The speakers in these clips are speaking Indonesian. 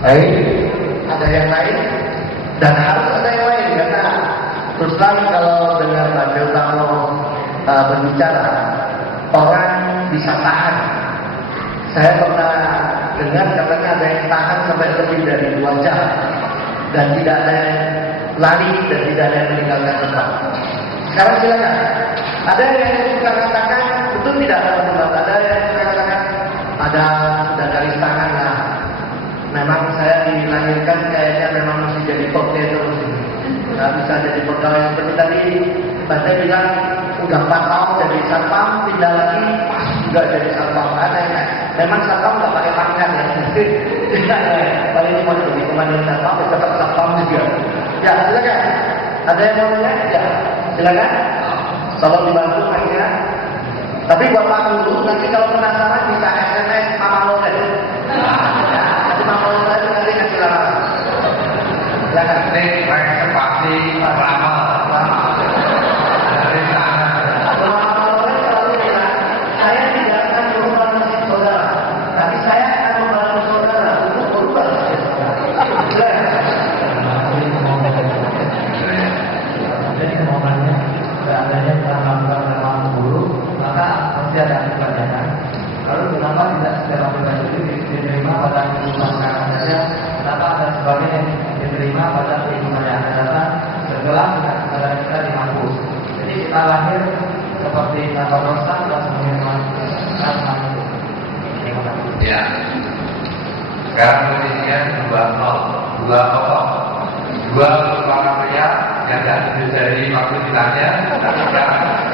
Baik, ada yang lain? Dan harus ada yang lain karena terus terang kalau dengar Pak Utamo berbicara, orang bisa tahan. Saya pernah dengar katanya ada yang tahan sampai lebih dari 2 jam dan tidak ada yang lari dan tidak ada yang meninggalkan tempat. Sekarang silakan. Ada yang suka katakan betul tidak teman-teman? Ada yang suka katakan ada sudah garis tangan lah. Memang saya dilahirkan kayaknya memang mesti jadi potato, nggak bisa jadi pegawai seperti tadi. Saya bilang udah 4 tahun jadi satpam, pindah lagi pas juga jadi satpam. Ada yang memang satpam nggak pakai pangkat ya. Paling ini mau jadi komandan satpam, tetap satpam juga. Ya silakan. Ada yang mau nanya? Ya silakan. Tolong dibantu akhirnya. Tapi buat Pak dulu, nanti kalau penasaran bisa SMS Mama Loren. Nanti Mama Loren itu nanti kasih lamaran. Silakan. Ini reservasi lama. Dari sana. Mama Loren selalu bilang, saya tidak akan merubah nasib saudara, tapi saya akan membantu saudara untuk merubah nasib saudara. Jadi semuanya adanya melakukan reform guru, maka pasti ada pelajaran. Lalu kenapa tidak secara pribadi diterima pada kehidupan sekarang saja? Kenapa ada sebagainya diterima pada kehidupan yang akan datang setelah kita di kampus? Jadi kita lahir seperti tanpa dosa dan semuanya itu. Ya. Sekarang kondisinya 2-0, 2 merupakan pria yang tidak jujur dari waktu ditanya, tapi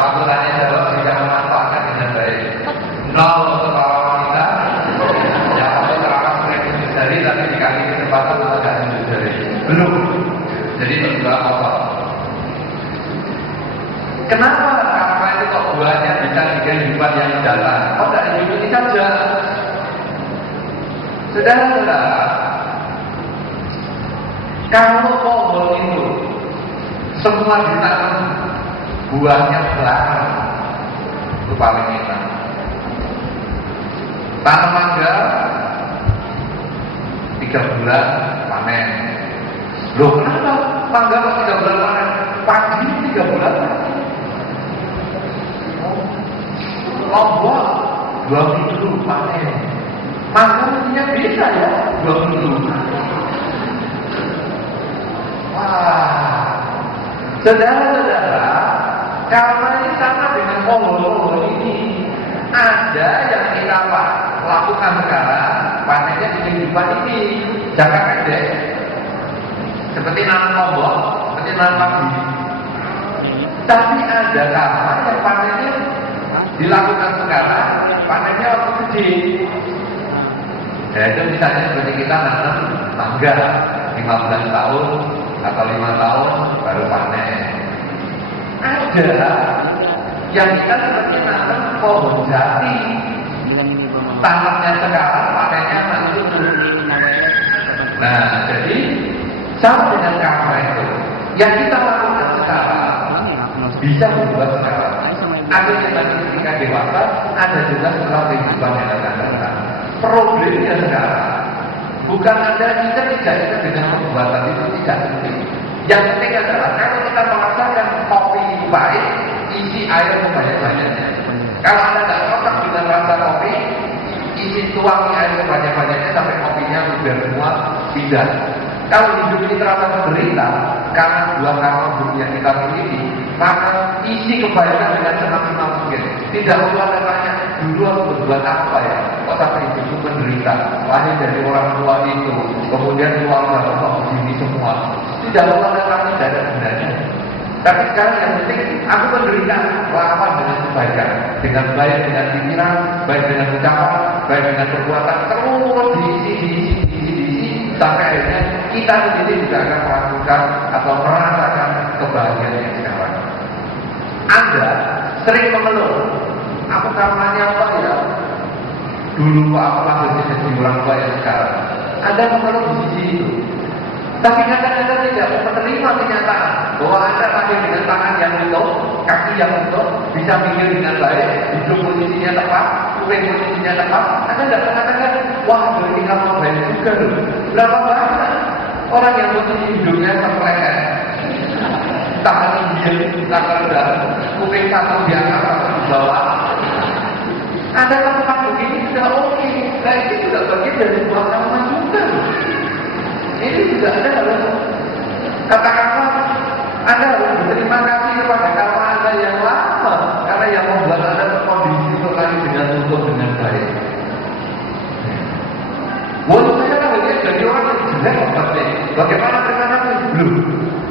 waktu tanya jawab tidak memanfaatkan dengan baik. 0 untuk para wanita yang terlalu sering jujur dari, tapi dikasih kesempatan malah tidak jujur dari. Belum. Jadi 2-0. Kenapa karma itu kok buahnya bisa di kehidupan yang datang? Oh, dari hidup ini saja. Saudara-saudara, kalau pohon itu semua ditanam buahnya belakang, itu paling enak. Tanam mangga 3 bulan panen. Loh kenapa mangga kok 3 bulan panen? Padi 3 bulan panen. Lombok 2 minggu panen. Mangga mestinya bisa ya 2 minggu. Wah, saudara-saudara, karma ini sama dengan pohon-pohon ini. Ada yang kita lakukan sekarang, panennya di kehidupan ini jangka pendek. Seperti nanam lombok, seperti nanam padi. Tapi ada karma yang panennya dilakukan sekarang, panennya waktu gede. Ya itu misalnya seperti kita nanam mangga 15 tahun atau 5 tahun baru panen. Ada yang kita seperti nanam pohon jati, tanamnya sekarang, panennya masih dulu. Nah, jadi sama dengan karma itu. Yang kita lakukan sekarang bisa berbuat sekarang. Ada yang nanti ketika dewasa, ada juga setelah kehidupan yang akan datang. Problemnya sekarang bukan Anda kita tidak ingat dengan perbuatan itu tidak penting. Yang penting adalah kalau kita merasakan kopi baik, isi air sebanyak-banyaknya. Kalau Anda tidak cocok dengan rasa kopi, isi tuang air sebanyak-banyaknya sampai kopinya sudah semua tidak. Kalau hidup ini terasa menderita karena dua karma buruk yang kita miliki, maka isi kebanyakan dengan semaksimal mungkin. Tidak perlu Anda tanya, dulu aku berbuat apa ya? Kok sampai hidupku menderita? Lahir dari orang tua itu, kemudian keluarga kok begini semua. Tidak perlu Anda tanya, tidak ada gunanya. Tapi sekarang yang penting, aku menderita, lawan dengan kebaikan, dengan baik dengan pikiran, baik dengan ucapan, baik dengan perbuatan, terus diisi sampai akhirnya kita sendiri juga akan melakukan atau merasakan kebahagiaan yang sekarang. Anda sering mengeluh, aku karmanya apa ya? Dulu aku lahir jadi orang tua yang sekarang. Anda mengeluh di sisi itu. Tapi kadang-kadang tidak menerima kenyataan bahwa Anda lahir dengan tangan yang utuh, kaki yang utuh, bisa mikir dengan baik, hidup posisinya tepat, kuping posisinya tepat, Anda tidak mengatakan, wah ini kamu baik juga loh. Berapa banyak orang yang posisi hidungnya terpeleset, tangan injil, tangan dalam, kuping satu di atas, satu di bawah. Anda lakukan begini sudah oke. Nah itu juga bagian dari sebuah kelemahan juga loh. Ini juga Anda harus katakanlah, Anda harus berterima kasih kepada karma Anda yang lama, karena yang membuat Anda terkondisi sekali dengan tutur dengan baik. Walaupun saya kan bagian dari orang yang jelek seperti bagaimana terkena belum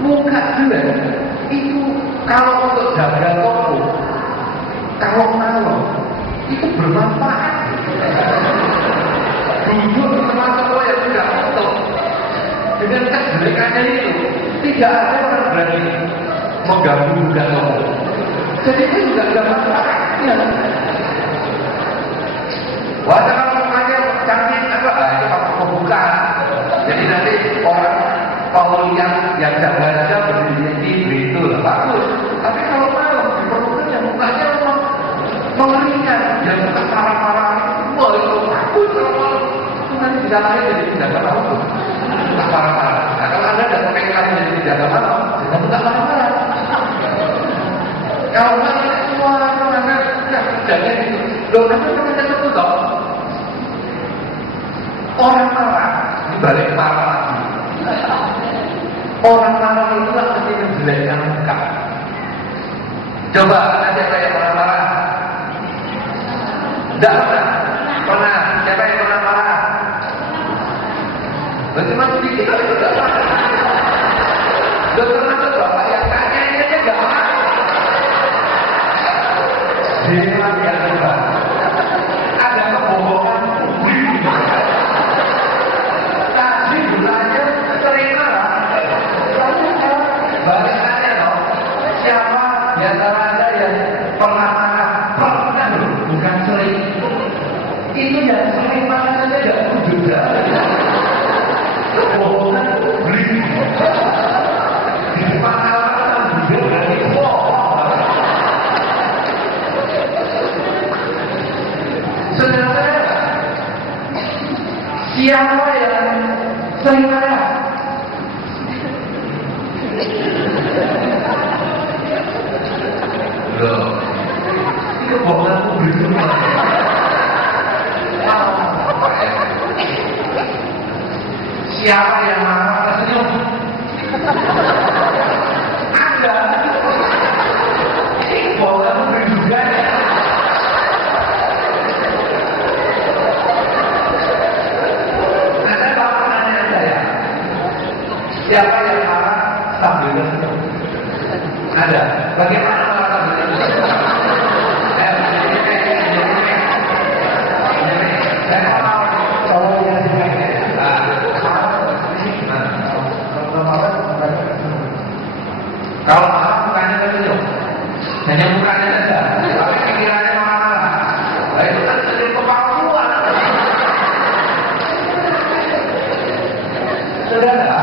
muka jelek itu kalau untuk jaga toko, kalau malam itu bermanfaat. Duduk di tempat toko yang tidak utuh dengan kejelekannya itu, tidak ada orang berani mengganggu juga toko. Jadi itu juga ada manfaatnya. Wajah kalau mukanya cantik apa? Itu kamu membuka. Jadi nanti orang kalau yang jaga aja berdiri itu bagus. Tapi kalau malam diperlukan yang mukanya mengerikan, yang bukan parah-parah. Wah itu bagus kalau itu nanti bisa lahir jadi jaga malam. Tak parah-parah. Nah kalau Anda tidak pengen jadi jaga malam, jangan buka parah-parah. Kalau malam semua Anda sudah jaga itu. Loh, Anda kan betul toh. Orang marah dibalik marah lagi. Orang marah itulah pasti menjelekkan muka. Coba ada siapa yang pernah marah? Tidak pernah. Pernah. Siapa yang pernah marah? Cuma sedikit tapi tidak marah. Dokter itu bapak yang tanya ini aja tidak marah. Dia yang coba. Ada kebohongan publik. Tadi bulannya sering marah. Balik tanya dong, siapa di antara Anda yang pernah marah? Pernah loh, bukan sering. Itu yang sering marah saja tidak juga. Kebohongan publik. Di depan orang juga berarti bohong. Saudara-saudara, siapa yang sering marah? Loh, ini kebohongan publik semua. Siapa yang marah tersenyum? Anda. Ini kebohongan publik juga ya. Anda tahu pertanyaan saya? Siapa yang marah sambil tersenyum? Ada. Bagaimana marah sambil tersenyum? Kalau marah bukannya tersenyum, hanya bukannya saja, tapi pikirannya marah-marah. Nah itu kan senyum kepalsuan. Saudara,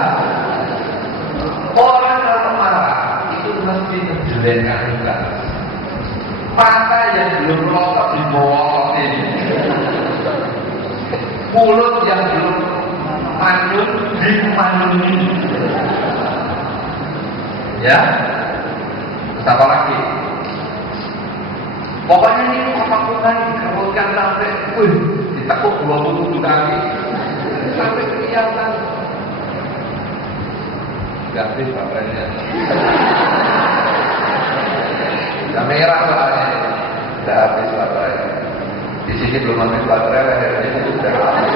orang kalau marah itu mesti menjelekkan muka. Mata yang belum melotot dibolotin, mulut yang belum mandul dimanduli. Ya, apa lagi? Pokoknya ini lakukan dikerutkan sampai, ditekuk 27 kali sampai kelihatan. Gak habis baterainya. Sudah merah soalnya, sudah habis baterai. Di sini belum habis baterai, akhirnya itu sudah habis.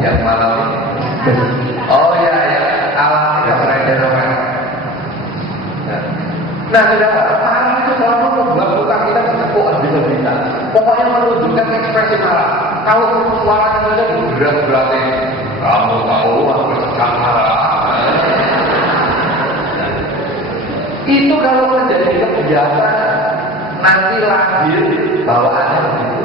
Yang malam ini. Oh ya, alam tidak pernah ada. Nah, saudara, marah itu selalu membuat muka kita tertekuk habis-habisan. Pokoknya menunjukkan ekspresi marah. Kalau suaranya saja berat-beratin, kamu tahu aku sedang marah. Itu kalau menjadi kebiasaan, nanti lahir bawaannya begitu.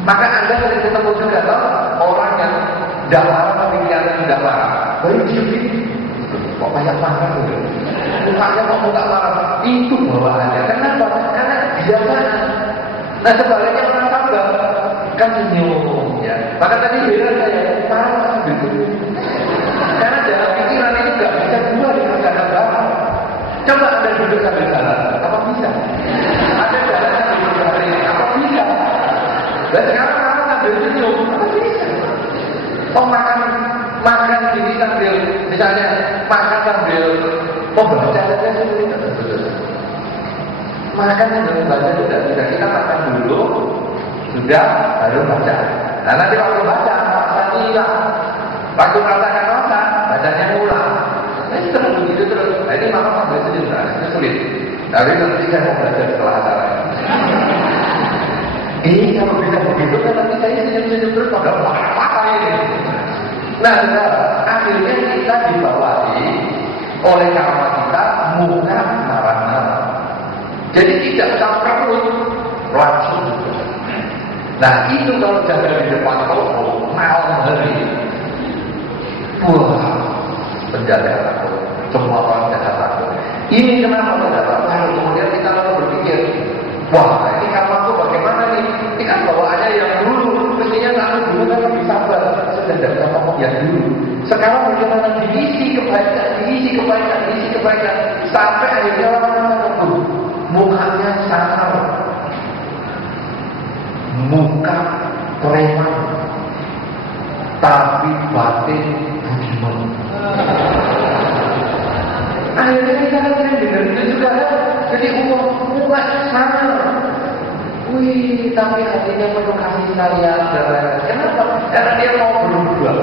Maka Anda sering ketemu juga toh orang yang tidak marah tapi kelihatan tidak marah. Baru jadi kok banyak marah tuh. mukanya mau muka marah. Itu bawaannya. Kenapa? Karena biasanya. Nah sebaliknya orang sabar kan senyum ya. Maka tadi bilang saya marah gitu. Karena dalam pikiran itu gak bisa dua dengan kata barang. Coba Anda duduk sambil jalan, apa bisa? Ada jalan sambil berhari, apa bisa? Dan sekarang orang sambil senyum, apa bisa? Oh makan gini sambil, misalnya makan sambil membaca saja sulit. Makan sambil membaca tidak bisa. Kita makan dulu, sudah baru baca. Nah nanti waktu baca, rasa hilang. Waktu merasakan rasa, bacanya ulang. Ini terus begitu terus. Nah ini maka sambil senyum, itu sulit. Tapi nanti saya mau belajar setelah acara. Ini kalau bisa begitu kan nanti saya senyum-senyum terus pada apa ini. Nah, akhirnya kita dibawahi oleh karma kita muka marah-marah. Jadi tidak campur langsung. Nah itu kalau jaga di depan toko malam hari, wah penjaga takut, semua orang jaga takut. Ini kenapa tidak takut? Kemudian kita lalu berpikir, wah ini karmaku bagaimana nih? Ini kan bawaannya yang dulu, mestinya kamu dulu kan lebih sabar. Sudah tidak ngomong yang dulu. Sekarang bagaimana diisi kebaikan, sampai akhirnya orang mukanya sangar, muka preman, tapi batin budiman. Akhirnya kita kan sering dengar itu juga kan. Jadi muka sangar. Wih, tapi hatinya penuh kasih sayang. Kenapa? Karena dia mau berubah.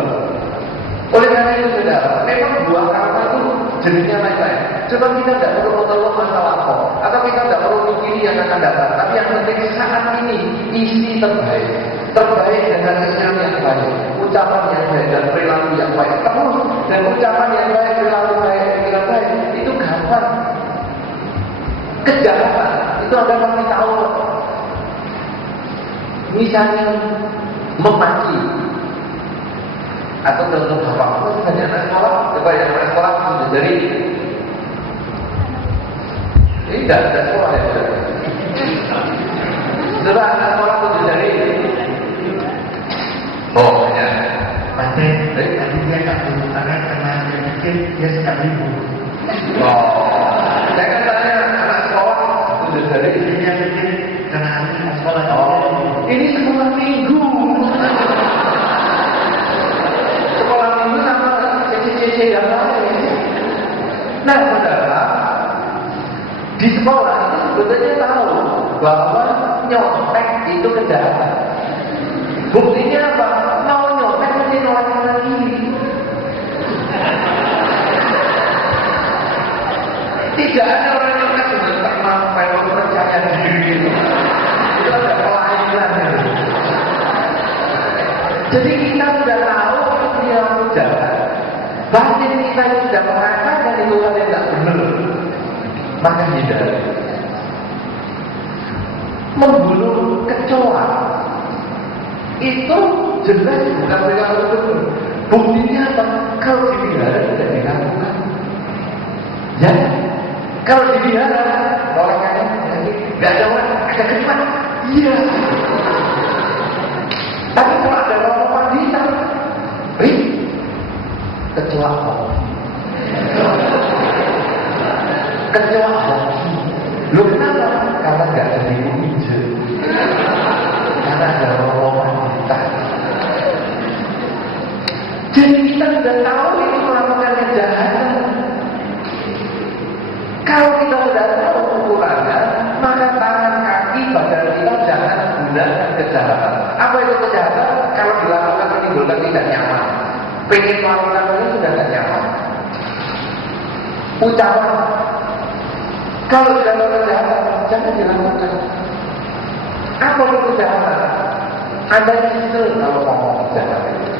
Oleh karena itu saudara, memang buah karma itu jenisnya lain-lain. Coba kita tidak perlu mengeluh masalah apa, atau kita tidak perlu mikir yang akan datang. Tapi yang penting saat ini isi terbaik dengan Islam yang baik, ucapan yang baik dan perilaku yang baik. Terus dan ucapan yang baik, perilaku baik, pikiran baik itu gampang. Kejahatan itu ada pasti tahu. Misalnya memaki atau contoh bapak itu banyak anak sekolah, coba yang anak sekolah sudah dari ini tidak sekolah ya sudah. Coba anak sekolah sudah dari ya Pasien, tadi dia tak perlu karena dia pikir dia sedang libur. Saya kan tanya anak sekolah sudah dari Dia pikir karena hari ini sekolah. Ini sekolah minggu. Sekolah minggu sama CCC yang lain. Nah, saudara, di sekolah itu sebetulnya tahu bahwa nyontek itu kejahatan. Buktinya apa? Mau nyontek mesti nolak lagi. Tidak ada orang nyontek sudah termampai percaya diri. Itu ada kelainan. Jadi kita sudah tahu perilaku jahat. Batin kita yang sudah mengatakan itu hal yang tidak benar. Maka hindari. Membunuh kecoa itu jelas bukan perilaku benar. Buktinya apa? Kalau dipelihara tidak dilakukan. Ya, kalau dipelihara orang yang nggak ada orang, ada keriman. Iya. Tapi kalau ada orang wanita, kecoa hoki. Kecoa hoki. Lu kenapa? Karena nggak ada ibu hijau. Karena ada orang wanita. Jadi kita sudah tahu ini melakukan kejahatan. Kalau kita sudah tahu ukurannya, maka tangan, kaki, badan kita jangan gunakan kejahatan. Apa itu kejahatan? Kalau dilakukan menimbulkan tidak nyaman. Pengen melakukan ini sudah tidak nyaman. Ucapan, kalau sudah melakukan kejahatan, jangan dilakukan. Apa itu kejahatan? Anda nyesel kalau ngomong kejahatan.